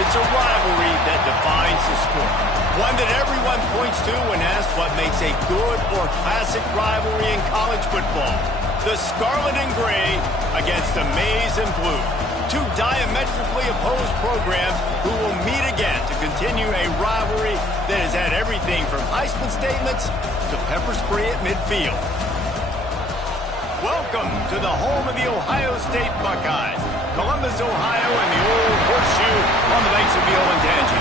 It's a rivalry that defines the sport. One that everyone points to when asked what makes a good or classic rivalry in college football. The Scarlet and Gray against the Maize and Blue. Two diametrically opposed programs who will meet again to continue a rivalry that has had everything from Heisman statements to pepper spray at midfield. Welcome to the home of the Ohio State Buckeyes, Columbus, Ohio, and the old horseshoe on the banks of the Olentangy.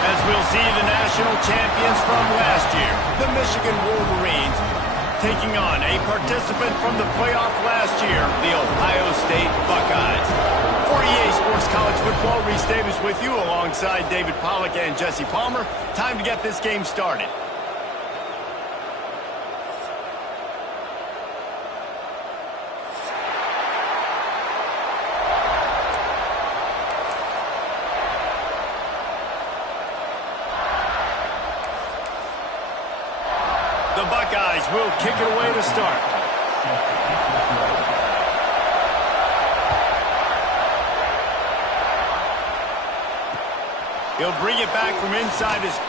As we'll see the national champions from last year, the Michigan Wolverines, taking on a participant from the playoff last year, the Ohio State Buckeyes. For EA Sports College Football, Reese Davis with you alongside David Pollack and Jesse Palmer. Time to get this game started. The Buckeyes will kick it away to start. He'll bring it back from inside his 5.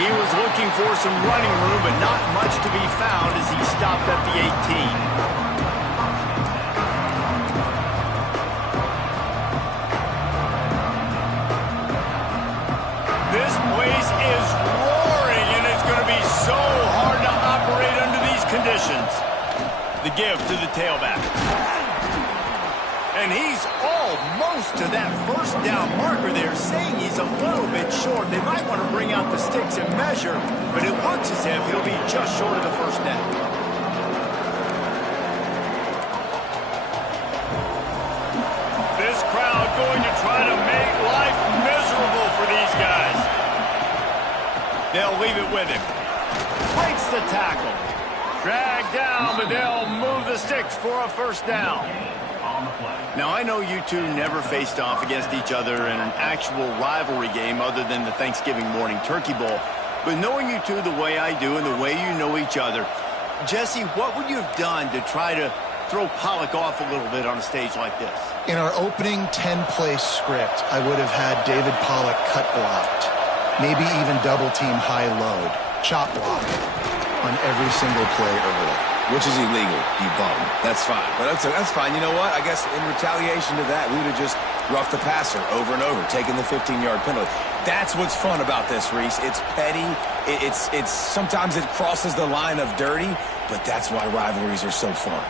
He was looking for some running room, but not much to be found as he stopped at the 18. This place is roaring, and it's going to be so hard to operate under these conditions. The give to the tailback. And he's almost to that first down marker there, saying he's a little bit short. They might want to bring out the sticks and measure, but it looks as if he'll be just short of the first down. This crowd going to try to make life miserable for these guys. They'll leave it with him. Breaks the tackle. Dragged down, but they'll move the sticks for a first down. Now, I know you two never faced off against each other in an actual rivalry game other than the Thanksgiving morning Turkey Bowl. But knowing you two the way I do and the way you know each other, Jesse, what would you have done to try to throw Pollack off a little bit on a stage like this? In our opening 10-play script, I would have had David Pollack cut blocked. Maybe even double-team high-load, chop block on every single play early. Which is illegal, you bum. That's fine. But that's fine. You know what? I guess in retaliation to that, we would have just roughed the passer over and over, taking the 15-yard penalty. That's what's fun about this, Reese. It's petty. It's sometimes it crosses the line of dirty, but that's why rivalries are so fun.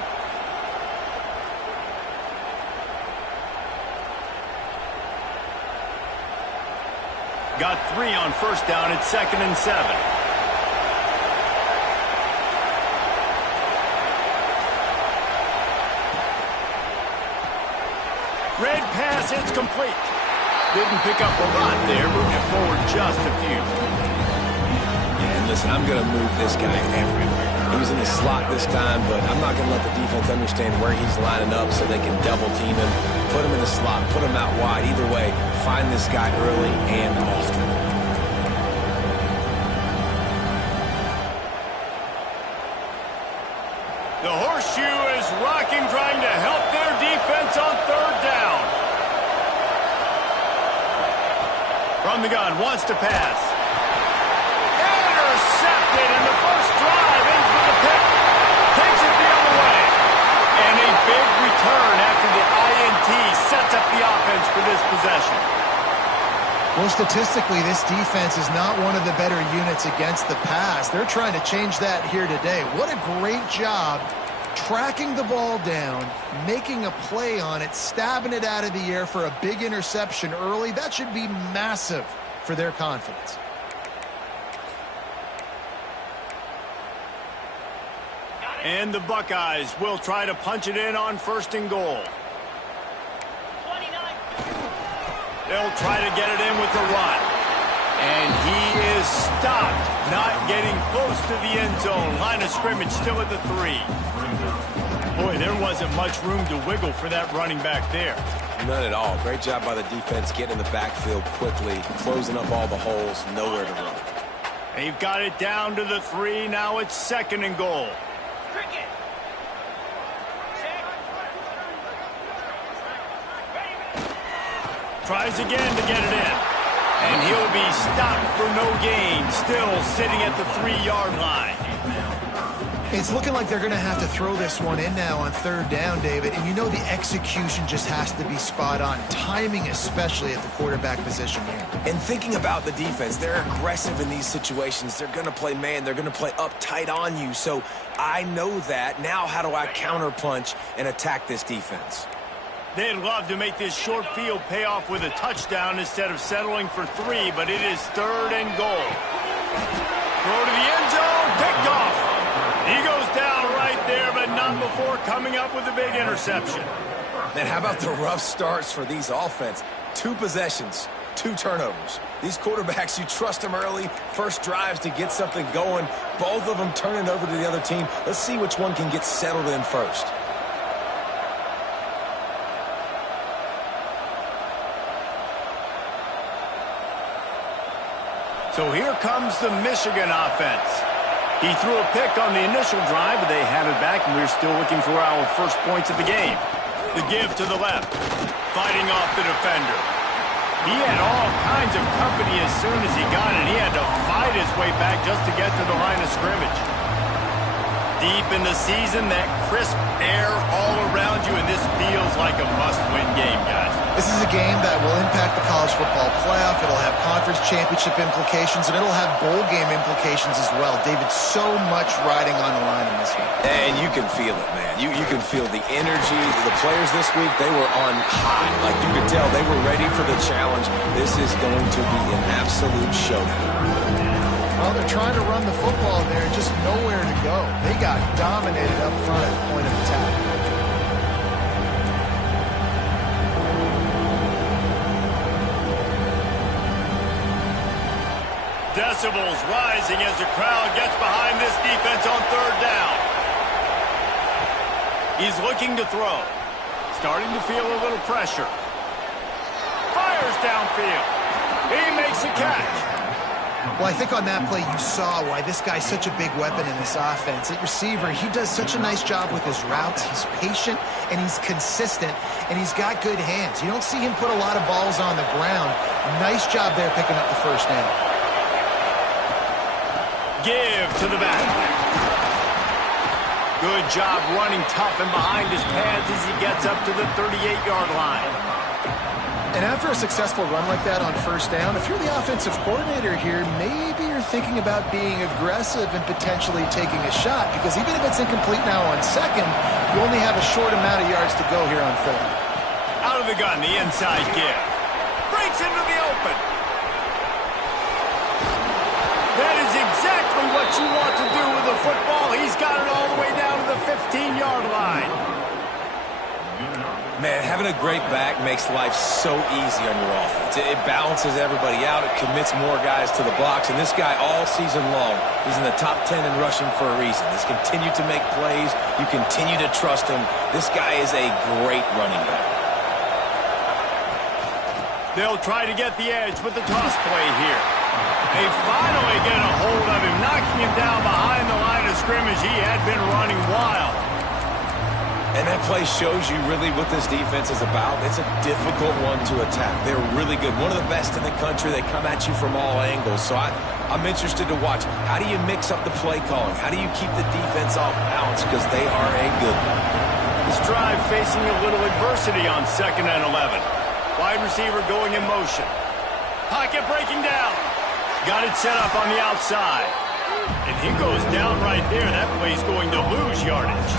Got 3 on first down at 2nd and 7. Red pass, it's complete. Didn't pick up a lot there, moving it forward just a few. Yeah, and listen, I'm going to move this guy everywhere. He was in the slot this time, but I'm not going to let the defense understand where he's lining up so they can double team him, put him in the slot, put him out wide. Either way, find this guy early and often. The horseshoe is rocking, trying to help their defense on 3rd down. From the gun, wants to pass. Intercepted, and the first drive ends with a pick. Takes it the other way. And a big return after the INT sets up the offense for this possession. Well, statistically, this defense is not one of the better units against the pass. They're trying to change that here today. What a great job tracking the ball down, making a play on it, stabbing it out of the air for a big interception early. That should be massive for their confidence. And the Buckeyes will try to punch it in on 1st and goal. They'll try to get it in with the run. And he is stopped, not getting close to the end zone. Line of scrimmage still at the 3. Boy, there wasn't much room to wiggle for that running back there. None at all. Great job by the defense getting in the backfield quickly, closing up all the holes, nowhere to run. They've got it down to the 3. Now it's 2nd and goal. Tries again to get it in. And he'll be stopped for no gain, still sitting at the 3-yard line. It's looking like they're going to have to throw this one in now on third down, David. And you know the execution just has to be spot on. Timing especially at the quarterback position here. And thinking about the defense, they're aggressive in these situations. They're going to play man. They're going to play up tight on you. So I know that. Now how do I counterpunch and attack this defense? They'd love to make this short field pay off with a touchdown instead of settling for 3, but it is 3rd and goal. Throw to the end zone, picked off. He goes down right there, but not before coming up with a big interception. Man, how about the rough starts for these offense? 2 possessions, 2 turnovers. These quarterbacks, you trust them early, first drives to get something going. Both of them turning over to the other team. Let's see which one can get settled in first. So here comes the Michigan offense. He threw a pick on the initial drive, but they have it back, and we're still looking for our first points of the game. The give to the left, fighting off the defender. He had all kinds of company as soon as he got it. He had to fight his way back just to get to the line of scrimmage. Deep in the season, that crisp air all around you, and this feels like a must-win game, guys. This is a game that will impact the college football playoff. It'll have conference championship implications, and it'll have bowl game implications as well. David, so much riding on the line in this one. And you can feel it, man. You can feel the energy. The players this week, they were on high. Like you could tell, they were ready for the challenge. This is going to be an absolute showdown. Well, they're trying to run the football there, just nowhere to go. They got dominated up front at the point of attack. Decibels rising as the crowd gets behind this defense on third down. He's looking to throw. Starting to feel a little pressure. Fires downfield. He makes a catch. Well, I think on that play you saw why this guy's such a big weapon in this offense. At receiver, he does such a nice job with his routes. He's patient, and he's consistent, and he's got good hands. You don't see him put a lot of balls on the ground. Nice job there picking up the first down. Give to the back. Good job running tough and behind his pads as he gets up to the 38-yard line. And after a successful run like that on first down, if you're the offensive coordinator here, maybe you're thinking about being aggressive and potentially taking a shot, because even if it's incomplete now on second, you only have a short amount of yards to go here on third. Out of the gun, the inside give. Breaks into the open. That is exactly what you want to do with the football. He's got it all the way down to the 15-yard line. Man, having a great back makes life so easy on your offense. It balances everybody out. It commits more guys to the blocks. And this guy all season long, he's in the top 10 in rushing for a reason. He's continued to make plays. You continue to trust him. This guy is a great running back. They'll try to get the edge with the toss play here. They finally get a hold of him, knocking him down behind the line of scrimmage. He had been running wild. And that play shows you really what this defense is about. It's a difficult one to attack. They're really good. One of the best in the country. They come at you from all angles. So I'm interested to watch. How do you mix up the play calling? How do you keep the defense off balance? Because they are a good one. This drive facing a little adversity on 2nd and 11. Wide receiver going in motion. Pocket breaking down. Got it set up on the outside. And he goes down right there. That play's going to lose yardage.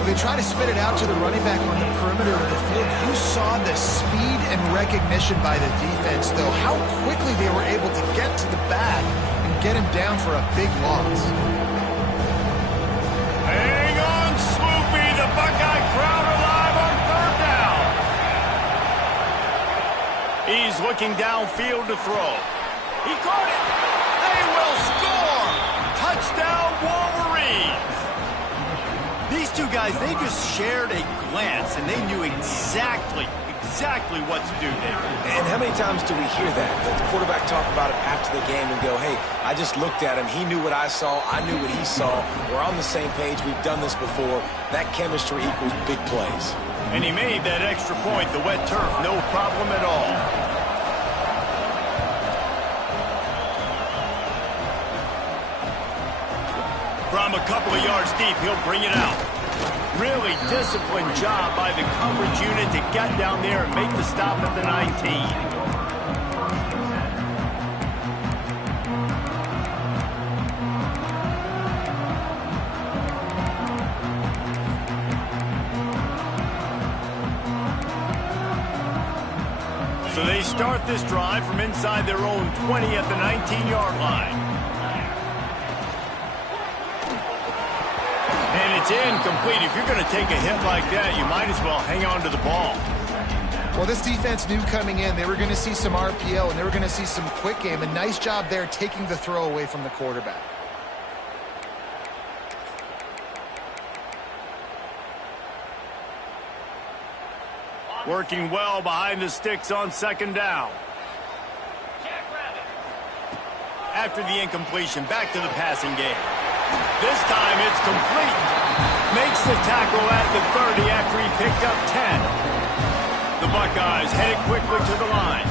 Well, they try to spit it out to the running back on the perimeter of the field. You saw the speed and recognition by the defense, though. How quickly they were able to get to the back and get him down for a big loss. Hang on, Swoopy. The Buckeye crowd alive on third down. He's looking downfield to throw. He caught it. They will score. Touchdown, Wolverines. These two guys, they just shared a glance, and they knew exactly what to do there. And how many times do we hear that? The quarterback talk about it after the game and go, hey, I just looked at him. He knew what I saw. I knew what he saw. We're on the same page. We've done this before. That chemistry equals big plays. And he made that extra point. The wet turf, no problem at all. From a couple of yards deep, he'll bring it out. Really disciplined job by the coverage unit to get down there and make the stop at the 19. So they start this drive from inside their own 20 at the 19-yard line. And it's incomplete. If you're going to take a hit like that, you might as well hang on to the ball. Well, this defense knew coming in they were going to see some RPO and they were going to see some quick game. A nice job there taking the throw away from the quarterback. Working well behind the sticks on second down. After the incompletion, back to the passing game. This time it's complete. Makes the tackle at the 30 after he picked up 10. The Buckeyes headed quickly to the line.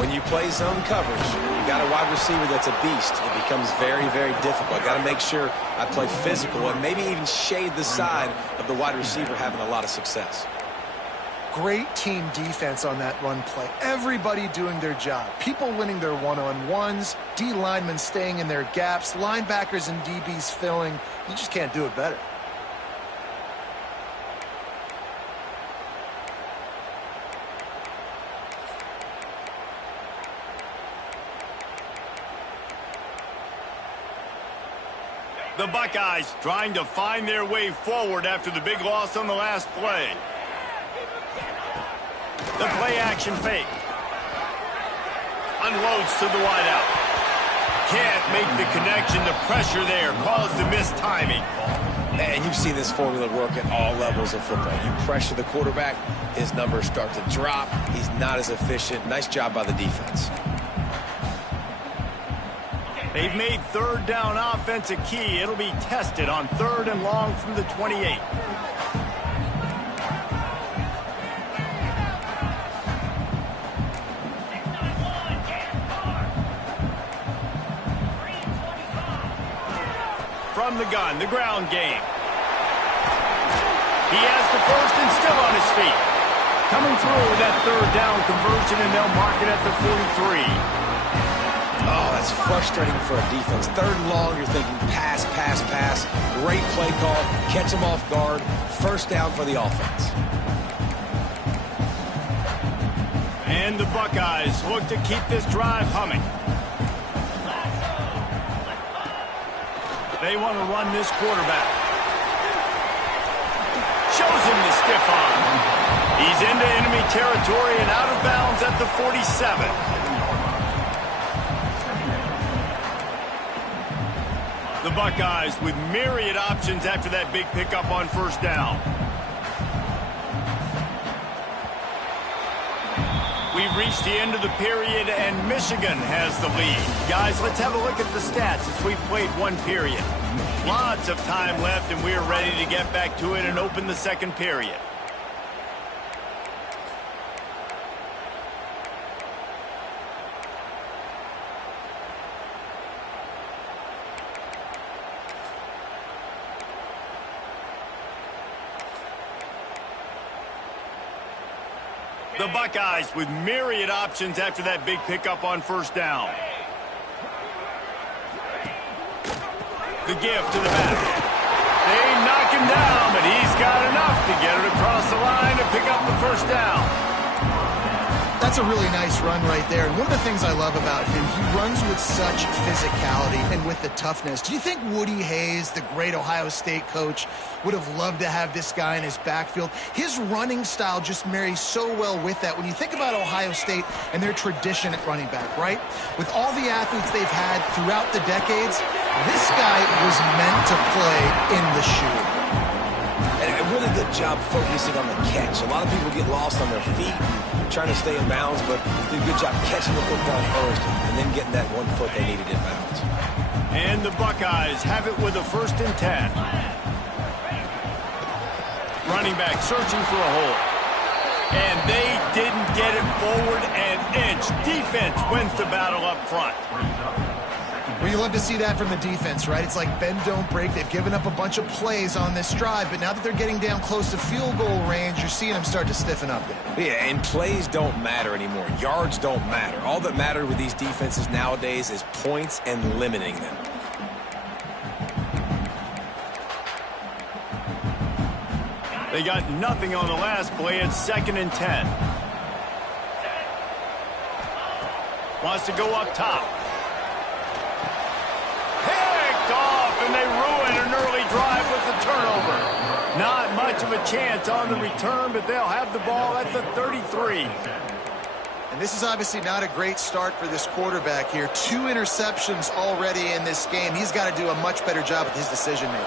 When you play zone coverage, you got a wide receiver that's a beast. It becomes very, very difficult. Got to make sure I play physical and maybe even shade the side of the wide receiver having a lot of success. Great team defense on that run play. Everybody doing their job. People winning their one-on-ones, D linemen staying in their gaps, linebackers and DBs filling. You just can't do it better. The Buckeyes trying to find their way forward after the big loss on the last play. The play-action fake. Unloads to the wideout. Can't make the connection. The pressure there caused the missed timing. And you've seen this formula work at all levels of football. You pressure the quarterback, his numbers start to drop. He's not as efficient. Nice job by the defense. They've made third down offense a key. It'll be tested on 3rd and long from the 28. From the gun, the ground game. He has the first and still on his feet. Coming through with that 3rd down conversion, and they'll mark it at the 43. Oh, that's frustrating for a defense. 3rd and long, you're thinking pass, pass, pass. Great play call. Catch them off guard. 1st down for the offense. And the Buckeyes look to keep this drive humming. They want to run this quarterback. Shows him the stiff arm. He's into enemy territory and out of bounds at the 47. The Buckeyes with myriad options after that big pickup on 1st down. We've reached the end of the period, and Michigan has the lead. Guys, let's have a look at the stats as we've played 1 period. Lots of time left, and we're ready to get back to it and open the 2nd period. The Buckeyes with myriad options after that big pickup on 1st down. The give to the back. They knock him down, but he's got enough to get it across the line and pick up the 1st down. That's a really nice run right there. And one of the things I love about him, he runs with such physicality and with the toughness. Do you think Woody Hayes, the great Ohio State coach, would have loved to have this guy in his backfield? His running style just marries so well with that. When you think about Ohio State and their tradition at running back, right? With all the athletes they've had throughout the decades, this guy was meant to play in the shoe. And a really good job focusing on the catch. A lot of people get lost on their feet trying to stay in bounds, but did a good job catching the football first and then getting that 1 foot they needed in bounds. And the Buckeyes have it with a 1st and 10. Running back searching for a hole. And they didn't get it forward an inch. Defense wins the battle up front. Well, you love to see that from the defense, right? It's like bend, don't break. They've given up a bunch of plays on this drive, but now that they're getting down close to field goal range, you're seeing them start to stiffen up there. Yeah, and plays don't matter anymore. Yards don't matter. All that matters with these defenses nowadays is points and limiting them. They got nothing on the last play. It's 2nd and 10. Wants to go up top. Picked off, and they ruin an early drive with the turnover. Not much of a chance on the return, but they'll have the ball at the 33. And this is obviously not a great start for this quarterback here. 2 interceptions already in this game. He's got to do a much better job with his decision-making.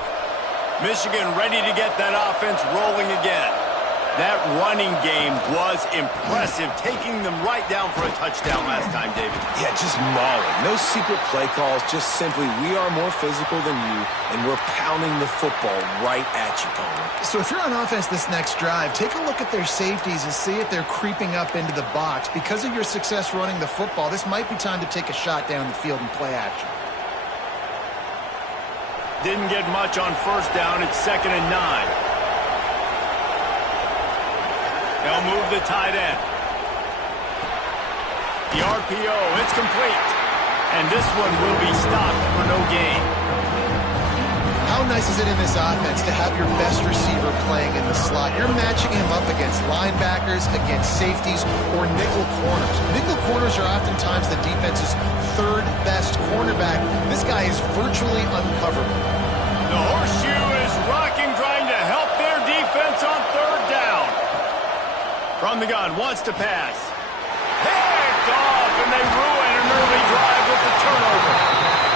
Michigan ready to get that offense rolling again. That running game was impressive, taking them right down for a touchdown last time, David. Yeah, just mauling. No secret play calls, just simply we are more physical than you, and we're pounding the football right at you, Palmer. So if you're on offense this next drive, take a look at their safeties and see if they're creeping up into the box. Because of your success running the football, this might be time to take a shot down the field and play action. Didn't get much on first down. It's 2nd and 9. They'll move the tight end. The RPO, it's complete. And this one will be stopped for no gain. How nice is it in this offense to have your best receiver playing in the slot? You're matching him up against linebackers, against safeties, or nickel corners. Nickel corners are oftentimes the defense's 3rd best cornerback. This guy is virtually uncoverable. The horseshoe is rocking, trying to help their defense on 3rd down. From the gun, wants to pass. Picked off, and they ruin an early drive with the turnover.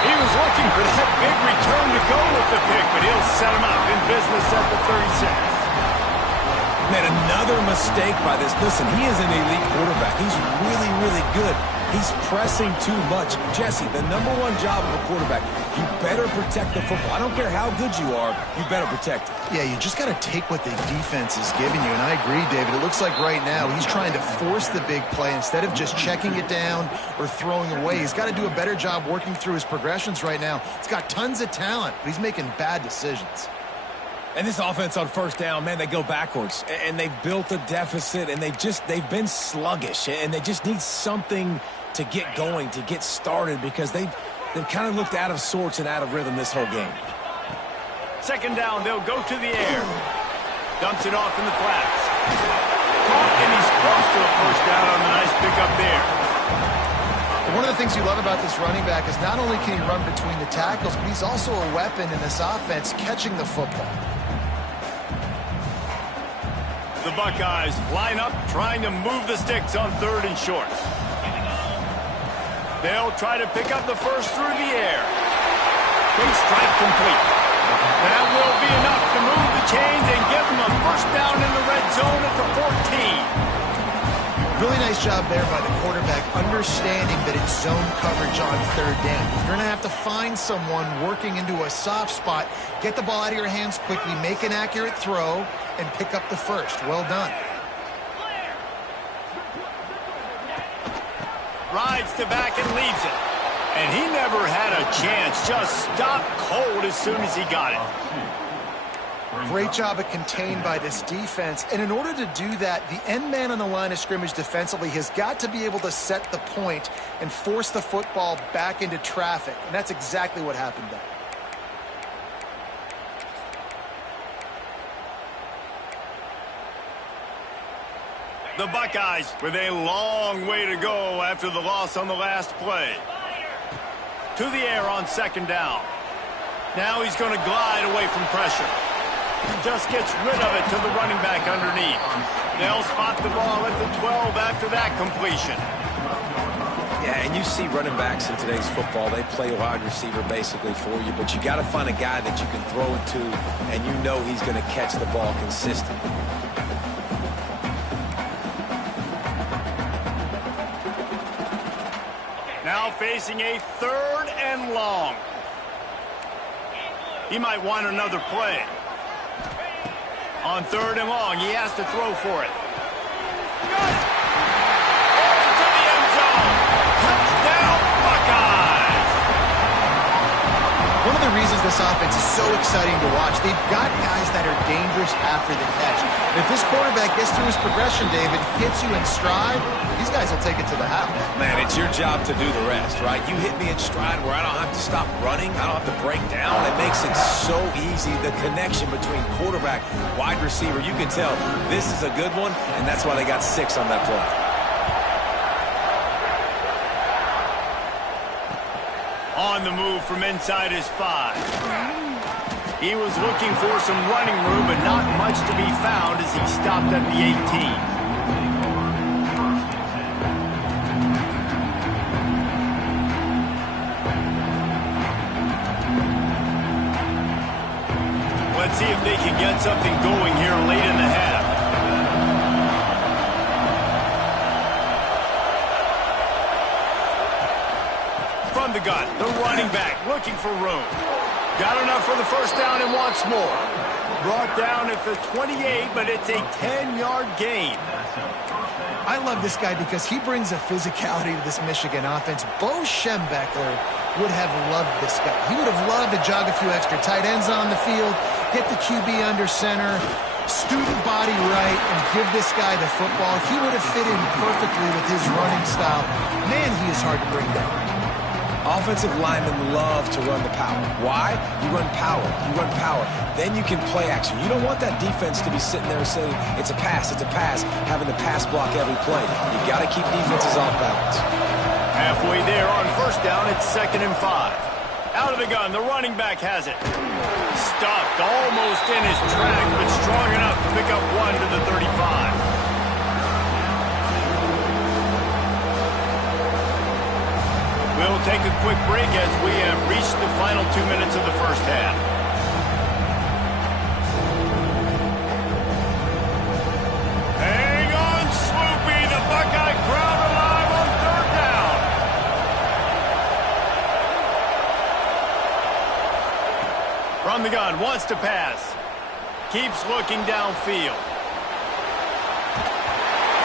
He was looking for that big return to go with the pick, but he'll set him up in business at the 36. Man, another mistake by this. Listen, he is an elite quarterback. He's really, really good. He's pressing too much. Jesse, the #1 job of a quarterback, you better protect the football. I don't care how good you are, you better protect it. Yeah, you just got to take what the defense is giving you. And I agree, David. It looks like right now he's trying to force the big play instead of just checking it down or throwing away. He's got to do a better job working through his progressions right now. He's got tons of talent, but he's making bad decisions. And this offense on first down, man, they go backwards. And they've built a deficit, and they've been sluggish. And they just need something to get going, to get started, because they've kind of looked out of sorts and out of rhythm this whole game. 2nd down, they'll go to the air. Dumps it off in the flats. Caught, and he's close to a first down on the nice pickup there. One of the things you love about this running back is not only can he run between the tackles, but he's also a weapon in this offense catching the football. The Buckeyes line up, trying to move the sticks on 3rd and short. They'll try to pick up the first through the air. Big strike complete. That will be enough to move the chains and give them a first down in the red zone at the 14. Really nice job there by the quarterback, understanding that it's zone coverage on 3rd down. If you're going to have to find someone working into a soft spot, get the ball out of your hands quickly, make an accurate throw, and pick up the first. Well done. Rides to back and leaves it. And he never had a chance. Just stopped cold as soon as he got it. Great job of contained by this defense. And in order to do that, the end man on the line of scrimmage defensively has got to be able to set the point and force the football back into traffic. And that's exactly what happened there. The Buckeyes with a long way to go after the loss on the last play. To the air on 2nd down. Now he's going to glide away from pressure. Just gets rid of it to the running back underneath. They'll spot the ball at the 12 after that completion. Yeah, and you see running backs in today's football, they play wide receiver basically for you, but you got to find a guy that you can throw it to, and you know he's going to catch the ball consistently. Now facing a 3rd and long. He might want another play. On 3rd and long, he has to throw for it. Got it. Into the end zone. Touchdown, Buckeyes. One of the reasons this offense is so exciting to watch, they've got guys that are dangerous after the catch. And if this quarterback gets through his progression, David, hits you in stride, these guys will take it to the house. Man, it's your job to do the rest, right? You hit me in stride where I don't have to stop running. I don't have to break down. It makes it so easy. The connection between quarterback, wide receiver, you can tell this is a good one, and that's why they got 6 on that play. On the move from inside his 5. He was looking for some running room, but not much to be found as he stopped at the 18. Let's see if they can get something going here late in the half. From the gun, the running back looking for room. Got enough for the first down and wants more. Brought down at the 28, but it's a 10-yard gain. I love this guy because he brings a physicality to this Michigan offense. Bo Schembechler would have loved this guy. He would have loved to jog a few extra tight ends on the field, get the QB under center, student body right, and give this guy the football. He would have fit in perfectly with his running style. Man, he is hard to bring down. Offensive linemen love to run the power. Why? You run power. You run power. Then you can play action. You don't want that defense to be sitting there saying, it's a pass, having to pass block every play. You got to keep defenses off balance. Halfway there on first down, it's 2nd and 5. Out of the gun, the running back has it. Stuffed almost in his tracks, but strong enough to pick up 1 to the 35. We'll take a quick break as we have reached the final 2 minutes of the first half. Hang on, Swoopy. The Buckeye crowd alive on 3rd down. From the gun, wants to pass. Keeps looking downfield.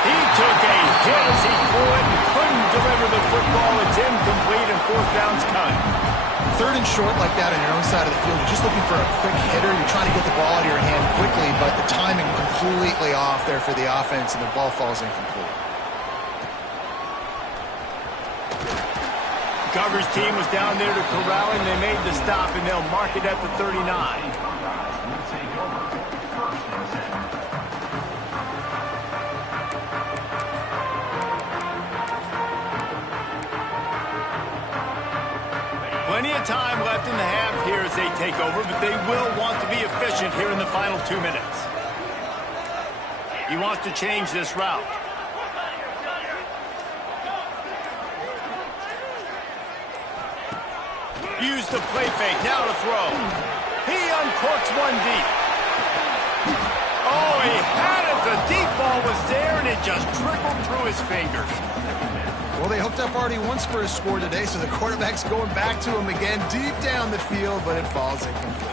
He took a hit as he threw it and couldn't deliver the football. It's incomplete and 4th down's cut. 3rd and short like that on your own side of the field. You're just looking for a quick hitter. You're trying to get the ball out of your hand quickly, but the timing completely off there for the offense, and the ball falls incomplete. Coverage team was down there to corral him. They made the stop, and they'll mark it at the 39. Plenty of time left in the half here as they take over, but they will want to be efficient here in the final 2 minutes. He wants to change this route. Use the play fake, now to throw. He uncorks 1 deep. Oh, he had it. The deep ball was there, and it just trickled through his fingers. Well, they hooked up already once for a score today, so the quarterback's going back to him again deep down the field, but it falls incomplete.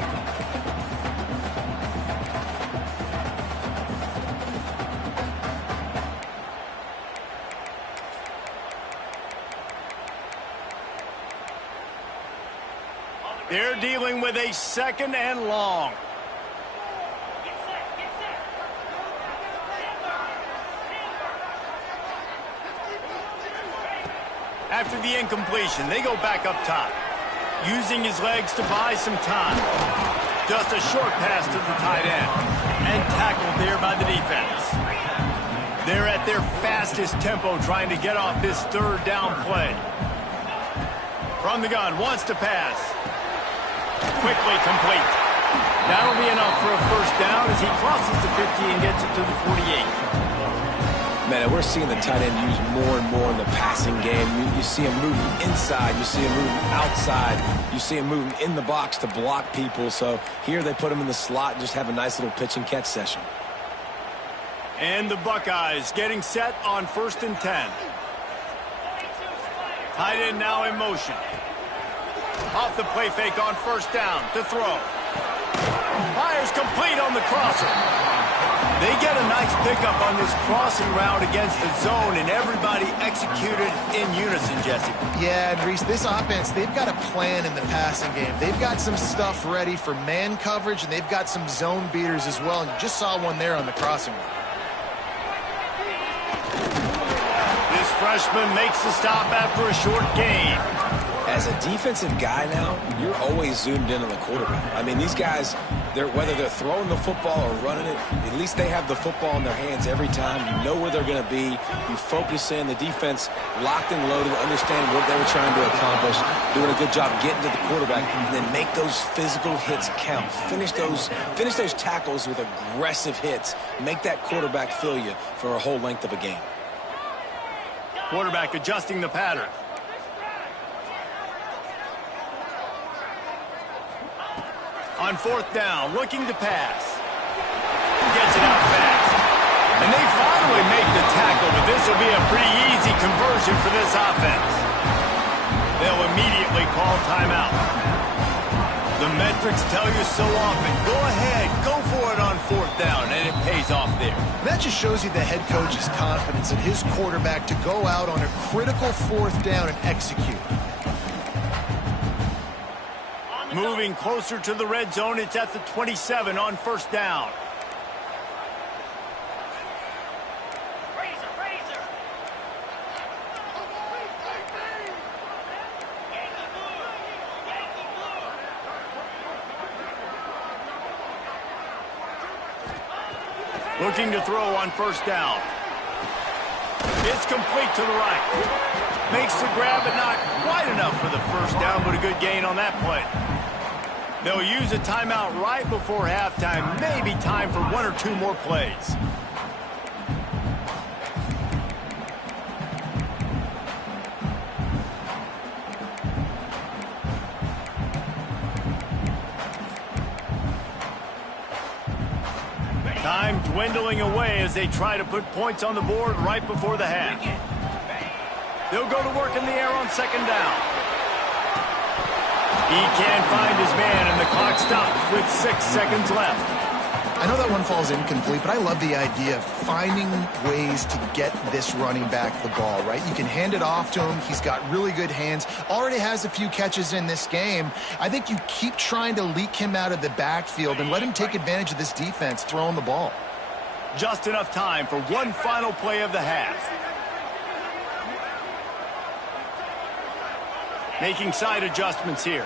They're dealing with a 2nd and long. After the incompletion, they go back up top, using his legs to buy some time. Just a short pass to the tight end, and tackled there by the defense. They're at their fastest tempo trying to get off this 3rd down play. From the gun, wants to pass. Quickly complete. That'll be enough for a first down as he crosses the 50 and gets it to the 48. Man, we're seeing the tight end used more and more in the passing game. You see him moving inside. You see him moving outside. You see him moving in the box to block people. So here they put him in the slot and just have a nice little pitch and catch session. And the Buckeyes getting set on 1st and 10. Tight end now in motion. Off the play fake on 1st down to throw. Fires complete on the crosser. They get a nice pickup on this crossing route against the zone, and everybody executed in unison, Jesse. Yeah, and Reese, this offense, they've got a plan in the passing game. They've got some stuff ready for man coverage, and they've got some zone beaters as well, and you just saw one there on the crossing route. This freshman makes the stop after a short gain. As a defensive guy now, you're always zoomed in on the quarterback. I mean, these guys, whether they're throwing the football or running it, at least they have the football in their hands every time. You know where they're going to be. You focus in. The defense locked and loaded, understand what they were trying to accomplish, doing a good job getting to the quarterback, and then make those physical hits count. Finish those tackles with aggressive hits. Make that quarterback feel you for a whole length of a game. Quarterback adjusting the pattern. On fourth down, looking to pass. Gets it out fast. And they finally make the tackle, but this will be a pretty easy conversion for this offense. They'll immediately call timeout. The metrics tell you so often, go ahead, go for it on fourth down, and it pays off there. That just shows you the head coach's confidence in his quarterback to go out on a critical fourth down and execute. Moving closer to the red zone, it's at the 27 on first down. Looking to throw on first down. It's complete to the right. Makes the grab, but not quite enough for the first down, but a good gain on that play. They'll use a timeout right before halftime. Maybe time for one or two more plays. Time dwindling away as they try to put points on the board right before the half. They'll go to work in the air on second down. He can't find his man, and the clock stops with 6 seconds left. I know that one falls incomplete, but I love the idea of finding ways to get this running back the ball, right? You can hand it off to him. He's got really good hands. Already has a few catches in this game. I think you keep trying to leak him out of the backfield and let him take advantage of this defense throwing the ball. Just enough time for one final play of the half. Making side adjustments here.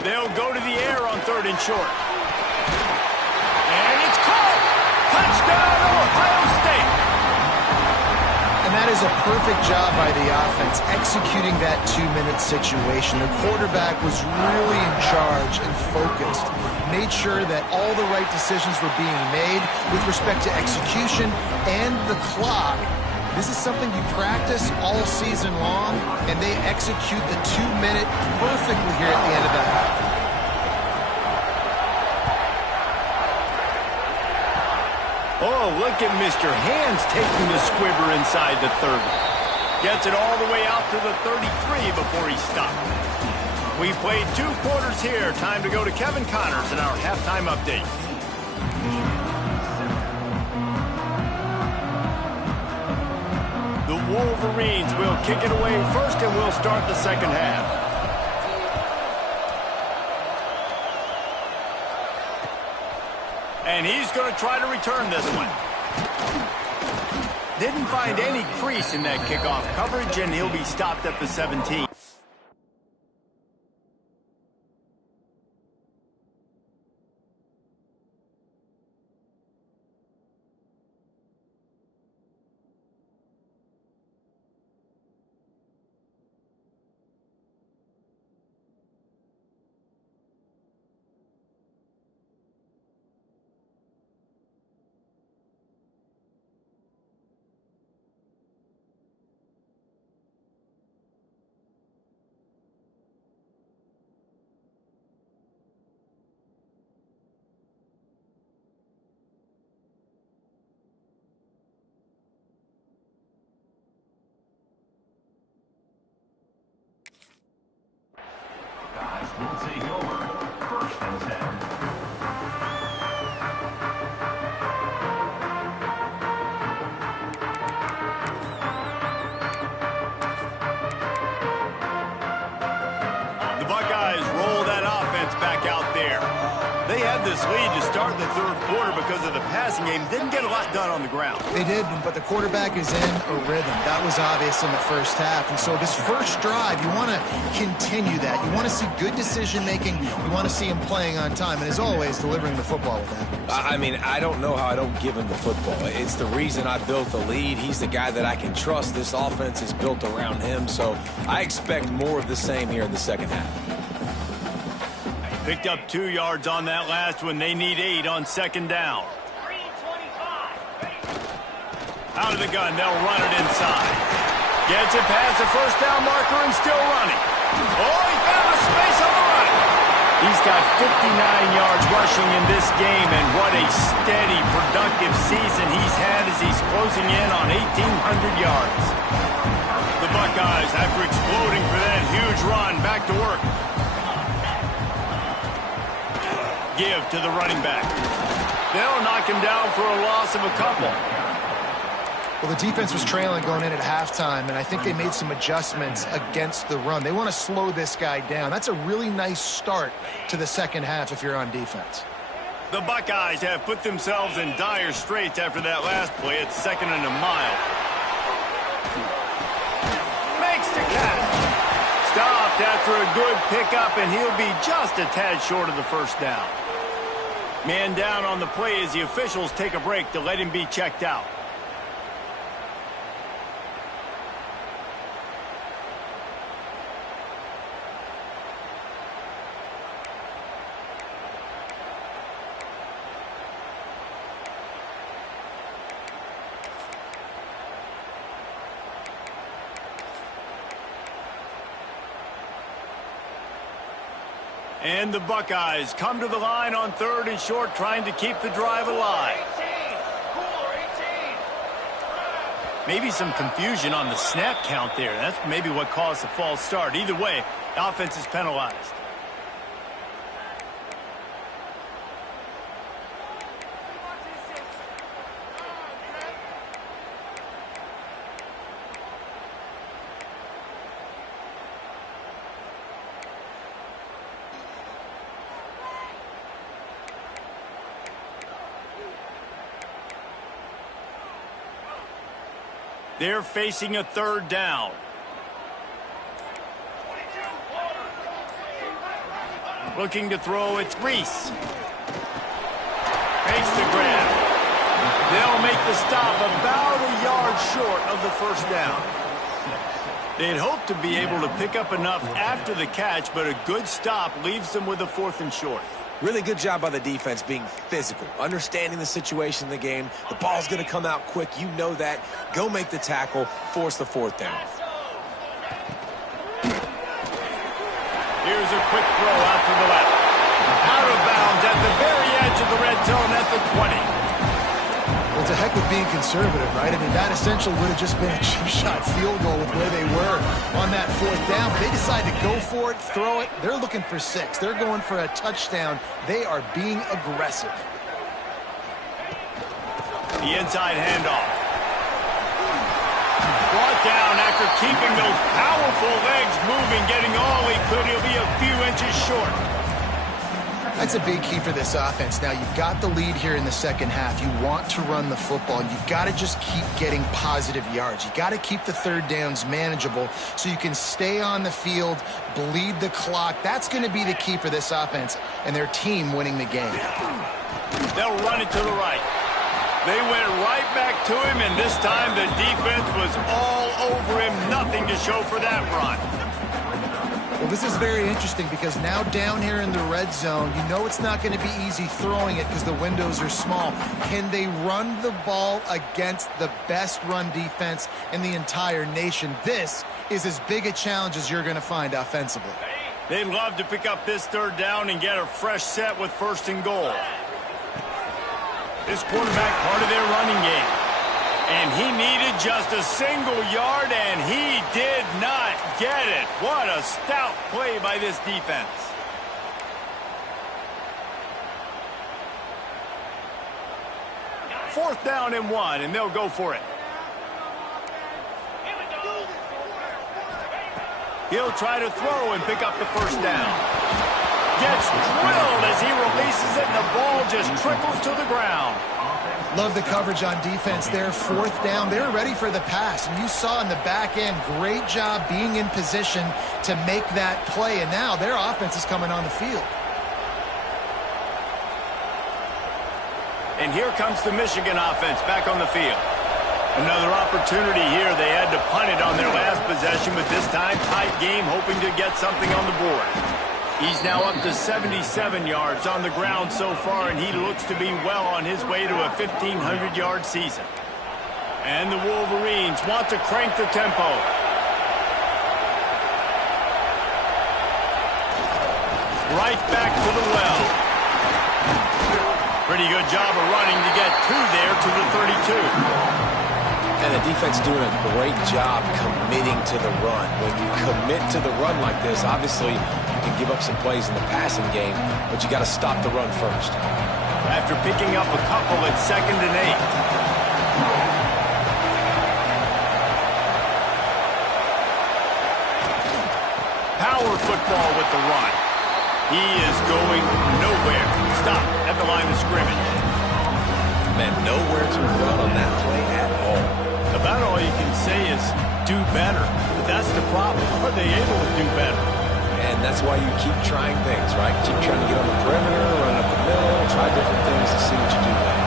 They'll go to the air on third and short. And it's caught! Touchdown, Ohio State! And that is a perfect job by the offense, executing that 2-minute situation. The quarterback was really in charge and focused. Made sure that all the right decisions were being made with respect to execution and the clock. This is something you practice all season long, and they execute the 2-minute perfectly here at the end of the half. Oh, look at Mr. Hands taking the squibber inside the 30. Gets it all the way out to the 33 before he stopped. We played 2 quarters here. Time to go to Kevin Connors in our halftime update. The Wolverines will kick it away first, and we'll start the second half. And he's going to try to return this one. Didn't find any crease in that kickoff coverage, and he'll be stopped at the 17. this lead to start the third quarter because of the passing game. Didn't get a lot done on the ground. They did, but the quarterback is in a rhythm. That was obvious in the first half. And so this first drive, you want to continue that. You want to see good decision-making. You want to see him playing on time. And as always, delivering the football with that. I mean, I don't know how I don't give him the football. It's the reason I built the lead. He's the guy that I can trust. This offense is built around him. So I expect more of the same here in the second half. Picked up 2 yards on that last one. They need 8 on second down. Out of the gun, they'll run it inside. Gets it past the first down marker and still running. Oh, he found a space on the right. He's got 59 yards rushing in this game, and what a steady, productive season he's had as he's closing in on 1,800 yards. The Buckeyes, after exploding for that huge run, back to work. Give to the running back. They'll knock him down for a loss of a couple. Well, the defense was trailing going in at halftime, and I think they made some adjustments against the run. They want to slow this guy down. That's a really nice start to the second half if you're on defense. The Buckeyes have put themselves in dire straits after that last play. It's 2nd and a mile. Makes the catch. Stopped after a good pickup, and he'll be just a tad short of the first down. Man down on the play as the officials take a break to let him be checked out. And the Buckeyes come to the line on 3rd and short, trying to keep the drive alive. Maybe some confusion on the snap count there. That's maybe what caused the false start. Either way, the offense is penalized. They're facing a 3rd down. Looking to throw, it's Reese. Makes the grab. They'll make the stop about a yard short of the first down. They'd hope to be able to pick up enough after the catch, but a good stop leaves them with a 4th and short. Really good job by the defense being physical, understanding the situation in the game. The ball's going to come out quick. You know that. Go make the tackle, force the 4th down. Here's a quick throw out to the left. Out of bounds at the very edge of the red zone at the 20. Well, it's a heck of being conservative, right? I mean, that essentially would have just been a cheap shot field goal with where they were on that 4th down. They decide to go for it, throw it. They're looking for 6. They're going for a touchdown. They are being aggressive. The inside handoff. Brought down after keeping those powerful legs moving, getting all he could. He'll be a few inches short. That's a big key for this offense. Now, you've got the lead here in the second half. You want to run the football. You've got to just keep getting positive yards. You've got to keep the 3rd downs manageable so you can stay on the field, bleed the clock. That's going to be the key for this offense and their team winning the game. They'll run it to the right. They went right back to him, and this time the defense was all over him. Nothing to show for that run. Well, this is very interesting because now down here in the red zone, you know it's not going to be easy throwing it because the windows are small. Can they run the ball against the best run defense in the entire nation? This is as big a challenge as you're going to find offensively. They'd love to pick up this 3rd down and get a fresh set with 1st and goal. This quarterback part of their running game. And he needed just a single yard, and he did not get it. What a stout play by this defense. Fourth down and 1, and they'll go for it. He'll try to throw and pick up the first down. Gets drilled as he releases it, and the ball just trickles to the ground. Love the coverage on defense there. 4th down. They were ready for the pass. And you saw in the back end, great job being in position to make that play. And now their offense is coming on the field. And here comes the Michigan offense back on the field. Another opportunity here. They had to punt it on their last possession, but this time tight game, hoping to get something on the board. He's now up to 77 yards on the ground so far, and he looks to be well on his way to a 1,500-yard season. And the Wolverines want to crank the tempo. Right back to the well. Pretty good job of running to get 2 there to the 32. And the defense doing a great job committing to the run. When you commit to the run like this, obviously you can give up some plays in the passing game, but you got to stop the run first. After picking up a couple at 2nd and 8. Power football with the run. He is going nowhere. Stop at the line of scrimmage. Man, nowhere to run on that play at all. About all you can say is do better. But that's the problem. Are they able to do better? And that's why you keep trying things, right? Keep trying to get on the perimeter, run up the middle, try different things to see what you do better.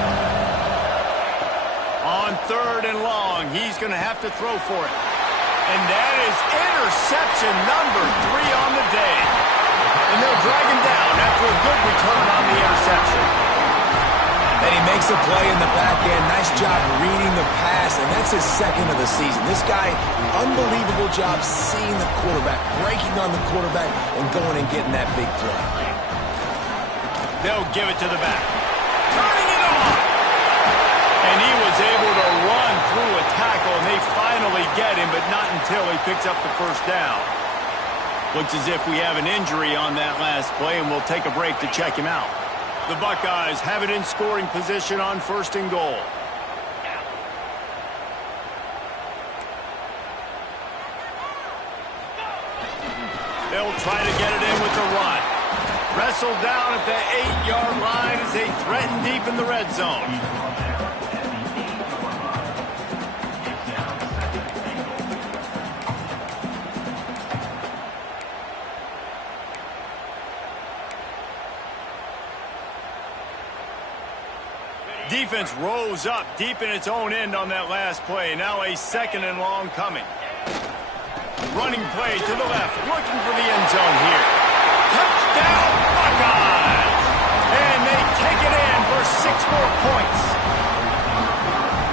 On 3rd and long, he's going to have to throw for it. And that is interception number 3 on the day. And they'll drag him down after a good return on the interception. And he makes a play in the back end. Nice job reading the pass, and that's his 2nd of the season. This guy, unbelievable job seeing the quarterback, breaking on the quarterback, and going and getting that big play. They'll give it to the back. Turning it on! And he was able to run through a tackle, and they finally get him, but not until he picks up the 1st down. Looks as if we have an injury on that last play, and we'll take a break to check him out. The Buckeyes have it in scoring position on 1st and goal. They'll try to get it in with the run. Wrestled down at the 8-yard line as they threaten deep in the red zone. Defense rose up deep in its own end on that last play. Now a 2nd and long coming. Running play to the left, looking for the end zone here. Touchdown, Buckeyes! And they take it in for 6 more points.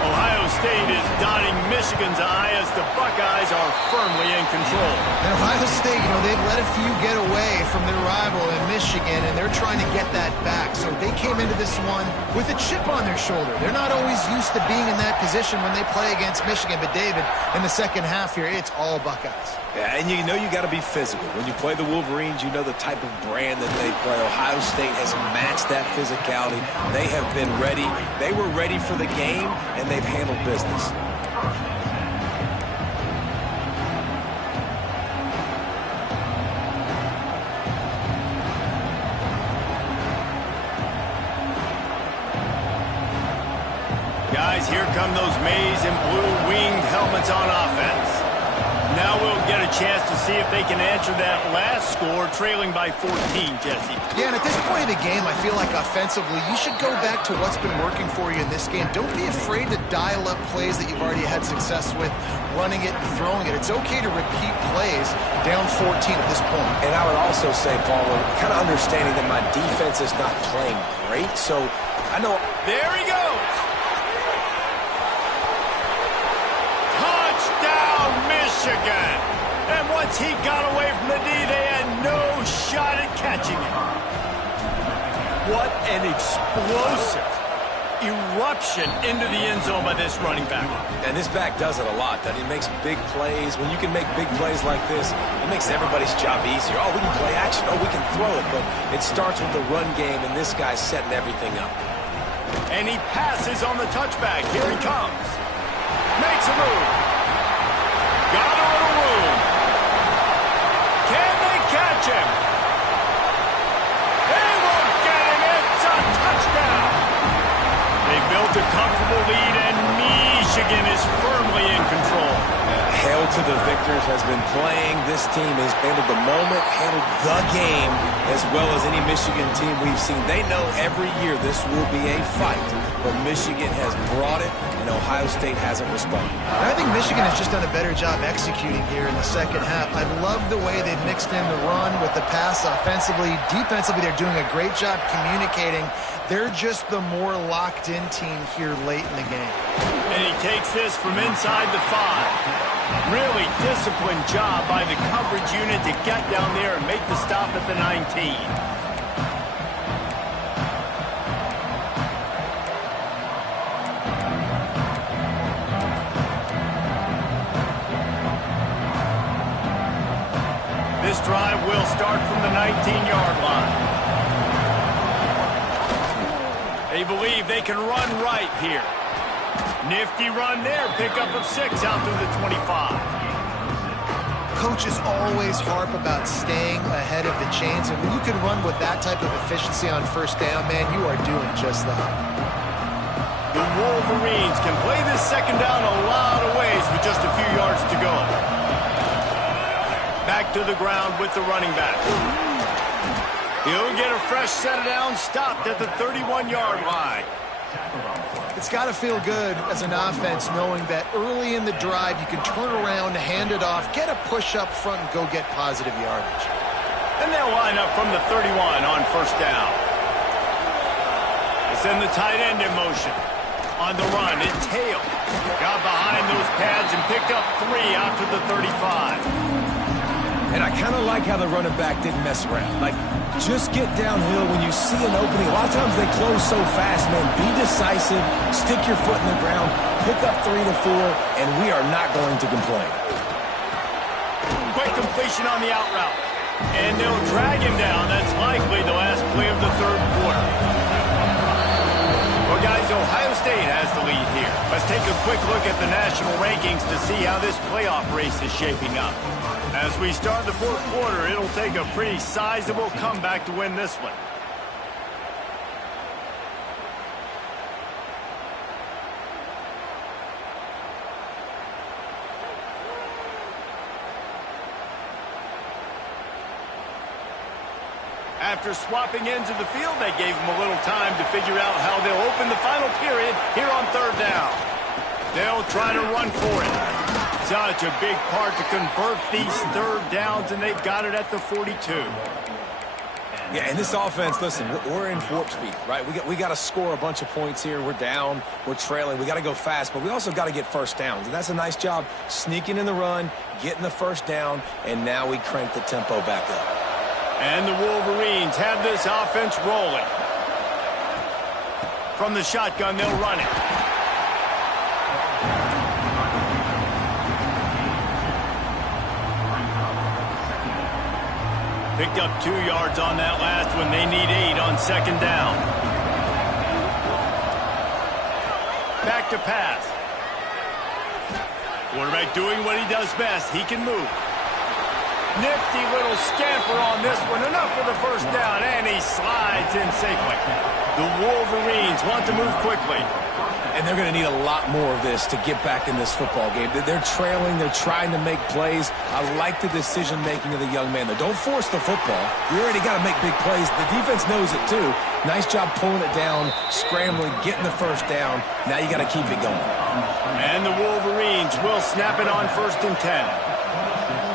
Ohio State is dotting Michigan's eye as the Buckeyes are firmly in control. And Ohio State, they've let a few get away from their rival in Michigan, and they're trying to get that back. So they came into this one with a chip on their shoulder. They're not always used to being in that position when they play against Michigan. But, David, in the 2nd half here, it's all Buckeyes. Yeah, and you got to be physical. When you play the Wolverines, you know the type of brand that they play. Ohio State has matched that physicality. They have been ready. They were ready for the game, and they've handled business. Guys, here come those maize and blue winged helmets on offense. Now we'll get a chance to see if they can answer that last score, trailing by 14, Jesse. Yeah, and at this point of the game, I feel like offensively, you should go back to what's been working for you in this game. Don't be afraid to dial up plays that you've already had success with, running it and throwing it. It's okay to repeat plays down 14 at this point. And I would also say, Paul, kind of understanding that my defense is not playing great, so I know. There he goes. Michigan. And once he got away from the D, they had no shot at catching him. What an explosive eruption into the end zone by this running back. And this back does it a lot. That he makes big plays. When you can make big plays like this, it makes everybody's job easier. Oh, we can play action. Oh, we can throw it. But it starts with the run game, and this guy's setting everything up. And he passes on the touchback. Here he comes. Makes a move. Got a little room. Can they catch him? victors, has been playing. This team has handled the moment, handled the game as well as any Michigan team we've seen. They know every year this will be a fight, but Michigan has brought it, and Ohio State hasn't responded. I think Michigan has just done a better job executing here in the second half. I love the way they've mixed in the run with the pass offensively. Defensively, they're doing a great job communicating. They're just the more locked-in team here late in the game. And he takes this from inside the 5. Really disciplined job by the coverage unit to get down there and make the stop at the 19. This drive will start from the 19-yard line. They believe they can run right here. Nifty run there. Pickup of 6 out through the 25. Coaches always harp about staying ahead of the chains, and when you can run with that type of efficiency on first down, man, you are doing just that. The Wolverines can play this second down a lot of ways with just a few yards to go. Back to the ground with the running back. He'll get a fresh set of downs, stopped at the 31-yard line. It's got to feel good as an offense knowing that early in the drive you can turn around, hand it off, get a push up front, and go get positive yardage. And they'll line up from the 31 on first down. They send the tight end in motion. On the run, it tailed. Got behind those pads and picked up 3 out to the 35. And I kind of like how the running back didn't mess around. Like, just get downhill when you see an opening. A lot of times they close so fast, man. Be decisive, stick your foot in the ground, pick up 3 to 4, and we are not going to complain. Quick completion on the out route. And they'll drag him down. That's likely the last play of the third quarter. Well, guys, Ohio State has the lead here. Let's take a quick look at the national rankings to see how this playoff race is shaping up. As we start the fourth quarter, it'll take a pretty sizable comeback to win this one. After swapping ends of the field, they gave them a little time to figure out how they'll open the final period here on third down. They'll try to run for it. Such a big part to convert these third downs, and they've got it at the 42. Yeah, and this offense, listen, we're in warp speed, right? We got to score a bunch of points here. We're down, we're trailing. We got to go fast, but we also got to get first downs. And that's a nice job sneaking in the run, getting the first down, and now we crank the tempo back up. And the Wolverines have this offense rolling. From the shotgun, they'll run it. Picked up 2 yards on that last one. They need 8 on second down. Back to pass. Quarterback doing what he does best. He can move. Nifty little scamper on this one. Enough for the first down, and he slides in safely. The Wolverines want to move quickly. And they're going to need a lot more of this to get back in this football game. They're trailing. They're trying to make plays. I like the decision-making of the young man. Don't force the football. You already got to make big plays. The defense knows it, too. Nice job pulling it down, scrambling, getting the first down. Now you got to keep it going. And the Wolverines will snap it on 1st and 10.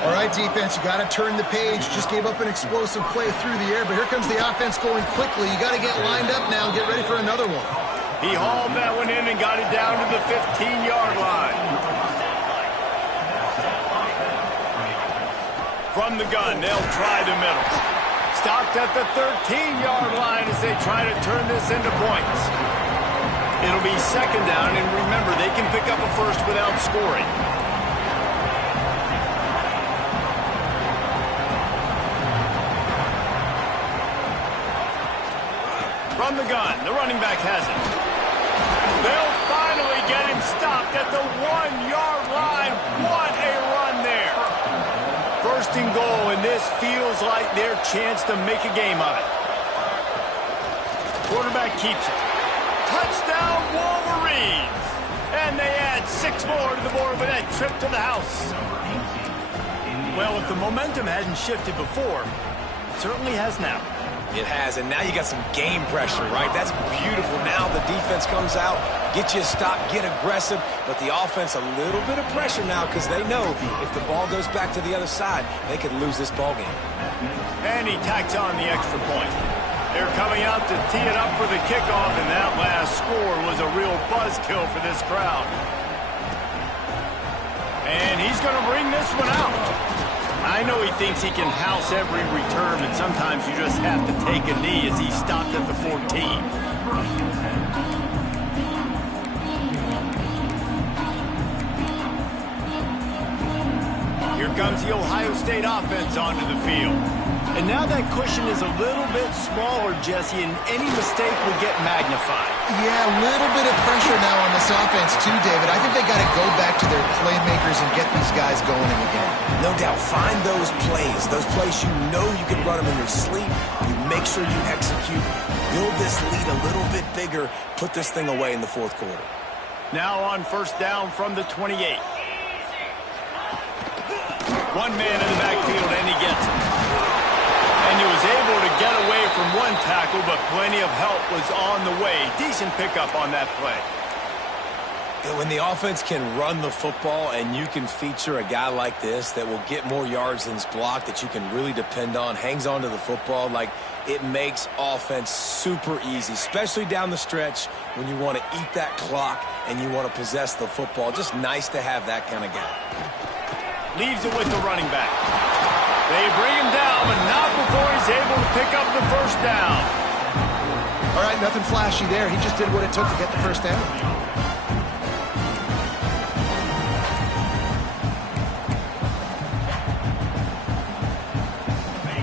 All right, defense, you got to turn the page. Just gave up an explosive play through the air, but here comes the offense going quickly. You got to get lined up now and get ready for another one. He hauled that one in and got it down to the 15-yard line. From the gun, they'll try the middle. Stopped at the 13-yard line as they try to turn this into points. It'll be second down, and remember, they can pick up a first without scoring. From the gun, the running back has it. They'll finally get him stopped at the 1-yard line. What a run there. 1st and goal, and this feels like their chance to make a game of it. Quarterback keeps it. Touchdown, Wolverines. And they add 6 more to the board with that trip to the house. Well, if the momentum hadn't shifted before, it certainly has now. It has, and now you got some game pressure, right? That's beautiful. Now the defense comes out, get you a stop, get aggressive, but the offense a little bit of pressure now because they know if the ball goes back to the other side, they could lose this ball game. And he tacks on the extra point. They're coming out to tee it up for the kickoff, and that last score was a real buzzkill for this crowd. And he's going to bring this one out. I know he thinks he can house every return, but sometimes you just have to take a knee as he stopped at the 14. Here comes the Ohio State offense onto the field. And now that cushion is a little bit smaller, Jesse, and any mistake will get magnified. Yeah, a little bit of pressure now on this offense too, David. I think they got to go back to their playmakers and get these guys going again. No doubt. Find those plays you know you can run them in your sleep. You make sure you execute. Build this lead a little bit bigger. Put this thing away in the fourth quarter. Now on first down from the 28. One man in the backfield, and he gets it. And he was able to get away from one tackle, but plenty of help was on the way. Decent pickup on that play. When the offense can run the football and you can feature a guy like this that will get more yards than's blocked, that you can really depend on, hangs on to the football, like it makes offense super easy, especially down the stretch when you want to eat that clock and you want to possess the football. Just nice to have that kind of guy. Leaves it with the running back. They bring him down, but not before he's able to pick up the first down. All right, nothing flashy there. He just did what it took to get the first down.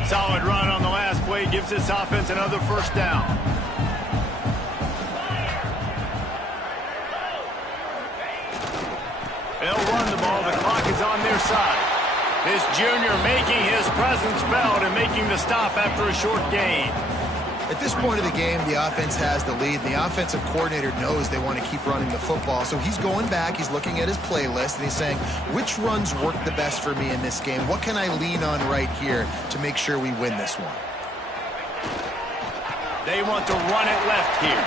Solid run on the last play gives this offense another first down. They'll run the ball. The clock is on their side. This junior making his presence felt and making the stop after a short gain. At this point of the game, the offense has the lead. The offensive coordinator knows they want to keep running the football. So he's going back, he's looking at his playlist, and he's saying, which runs work the best for me in this game? What can I lean on right here to make sure we win this one? They want to run it left here.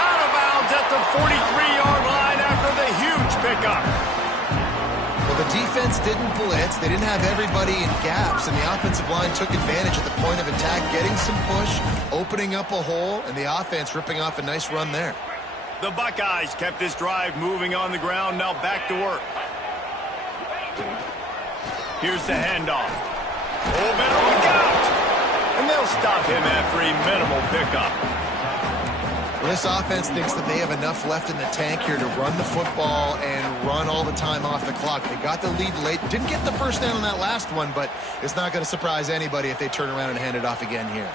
Out of bounds at the 43-yard line after the huge pickup. Well, the defense didn't blitz. They didn't have everybody in gaps, and the offensive line took advantage at the point of attack, getting some push, opening up a hole, and the offense ripping off a nice run there. The Buckeyes kept this drive moving on the ground, now back to work. Here's the handoff. Oh, better look out! And they'll stop him after a minimal pickup. Well, this offense thinks that they have enough left in the tank here to run the football and run all the time off the clock. They got the lead late. Didn't get the first down on that last one, but it's not going to surprise anybody if they turn around and hand it off again here.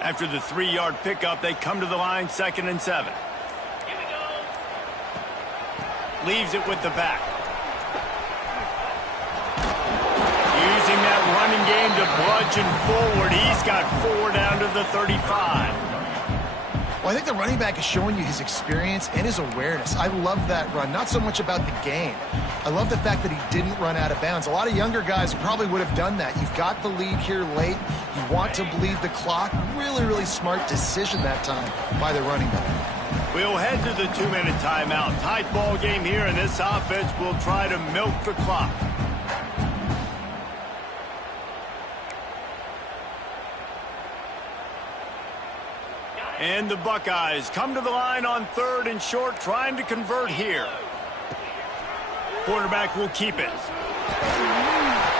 After the 3-yard pickup, they come to the line, 2nd and 7. Leaves it with the back. Using that running game to bludgeon forward. He's got 4 down to the 35. Well, I think the running back is showing you his experience and his awareness. I love that run. Not so much about the game. I love the fact that he didn't run out of bounds. A lot of younger guys probably would have done that. You've got the lead here late. You want to bleed the clock. Really, really smart decision that time by the running back. We'll head to the 2-minute timeout. Tight ball game here, and this offense will try to milk the clock. And the Buckeyes come to the line on 3rd and short, trying to convert here. Quarterback will keep it.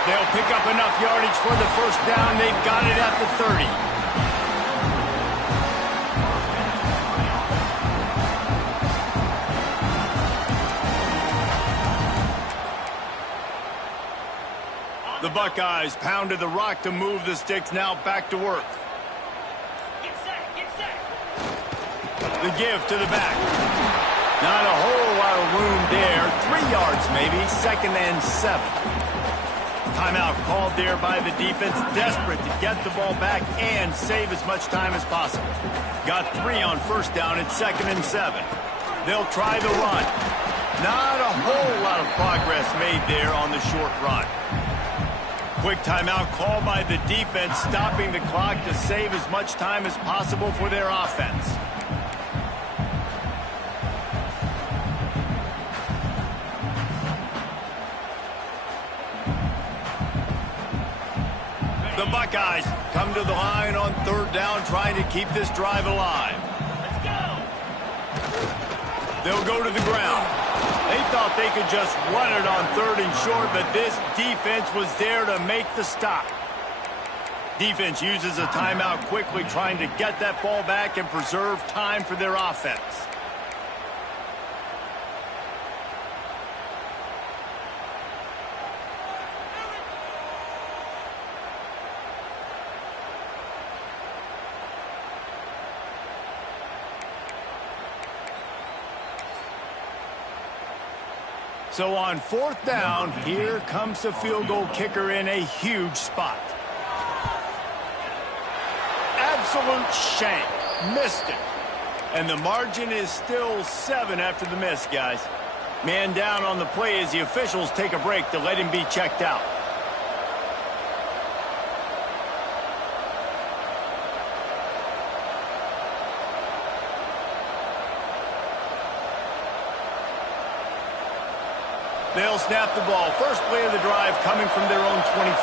They'll pick up enough yardage for the first down. They've got it at the 30. The Buckeyes pounded the rock to move the sticks, now back to work. The give to the back. Not a whole lot of room there. 3 yards maybe, 2nd and 7. Timeout called there by the defense, desperate to get the ball back and save as much time as possible. Got 3 on first down and 2nd and 7. They'll try the run. Not a whole lot of progress made there on the short run. Quick timeout called by the defense, stopping the clock to save as much time as possible for their offense. The Buckeyes come to the line on 3rd down, trying to keep this drive alive. Let's go. They'll go to the ground. They thought they could just run it on 3rd and short, but this defense was there to make the stop. Defense uses a timeout quickly, trying to get that ball back and preserve time for their offense. So on 4th down, here comes the field goal kicker in a huge spot. Absolute shank. Missed it. And the margin is still 7 after the miss, guys. Man down on the play as the officials take a break to let him be checked out. They'll snap the ball. First play of the drive coming from their own 24.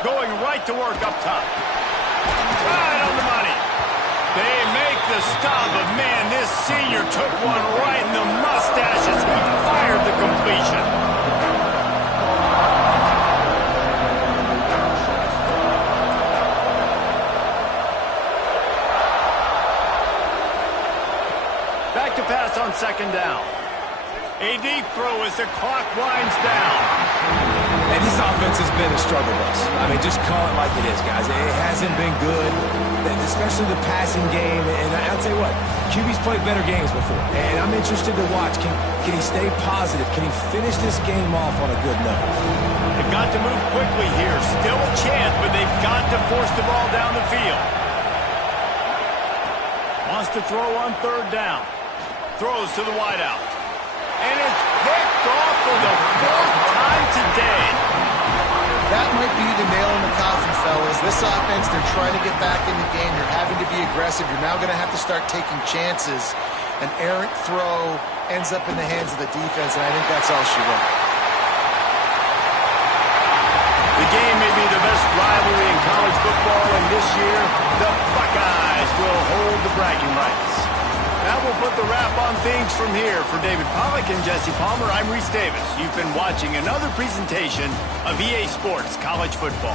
Going right to work up top. Right on the money. They make the stop, but man, this senior took one right in the mustache as he fired the completion. Back to pass on 2nd down. A deep throw as the clock winds down. And this offense has been a struggle bus. I mean, just call it like it is, guys. It hasn't been good, especially the passing game. And I'll tell you what, QB's played better games before. And I'm interested to watch. Can he stay positive? Can he finish this game off on a good note? They've got to move quickly here. Still a chance, but they've got to force the ball down the field. Wants to throw on 3rd down. Throws to the wideout. And it's picked off for the 4th time today. That might be the nail in the coffin, fellas. This offense, they're trying to get back in the game. You're having to be aggressive. You're now going to have to start taking chances. An errant throw ends up in the hands of the defense, and I think that's all she wrote. The game may be the best rivalry in college football, and this year, the Buckeyes will hold the bragging rights. That will put the wrap on things from here. For David Pollack and Jesse Palmer, I'm Reese Davis. You've been watching another presentation of EA Sports College Football.